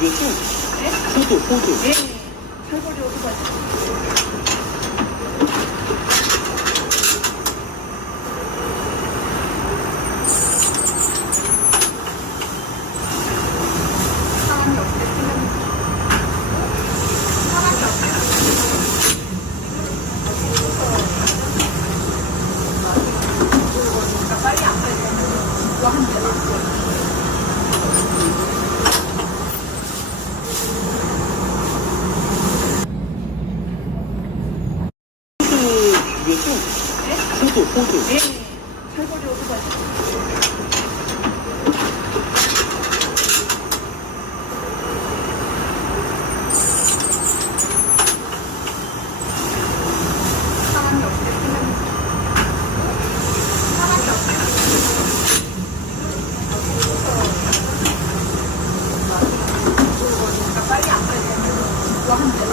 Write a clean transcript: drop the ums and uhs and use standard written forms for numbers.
죽였어? 네? 호두. 네. 살벌이 어디 가지? 사람이 없대, 사람이 없대. 그러니까 빨리 안 가야 이거 한 대. 호두 죽였어? 네? 호두. 네. 살벌이 어디 가지? 사람이 없대, 사람이 없대. 그러니까 빨리 안 가야 이거 한 대.